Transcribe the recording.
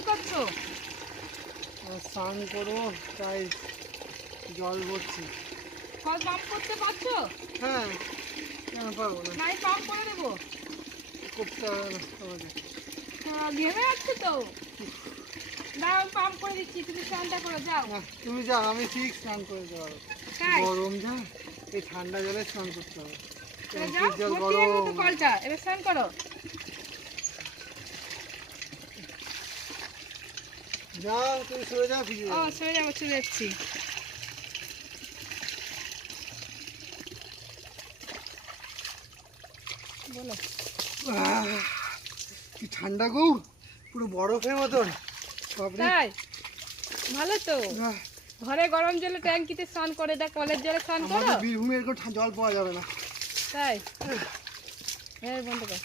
কি করছো? স্নান করবো তাই জল ভরছি। কল পাম্প করতে পারছো? হ্যাঁ, কেন পারবো না? নাই পাম্প করে দেবো। করতে হবে না তোমাকে। ঘেমে যাচ্ছে তো। দাও পাম্প করে দিচ্ছি, তুমি স্নানটা করো যাও। না, তুমি যাও, আমি ঠিক স্নান করে দেবো। তাই গরম যা, এই ঠান্ডা জলে স্নান করতে হবে। তাহলে যাও, ট্যাঙ্কির জল ভর্তি হয়ে গেলো তো গরম। কলটা, এবার স্নান করো। যাও, তুমি সরে যাও, ভিজে ও যাও। সরে যাবো, চলে যাচ্ছি। বলো। কি ঠান্ডা গো, পুরো বরফের মতন। বাপরে। তাই ভালো তো। আহ, ঘরে গরম জলে ট্যাঙ্কিতে স্নান করে, এটা কলের জলে স্নান করো। আমাদের বীরভূমে এরকম জল পাওয়া যাবে না। তাই হ্যাঁ, বন্ধ কর।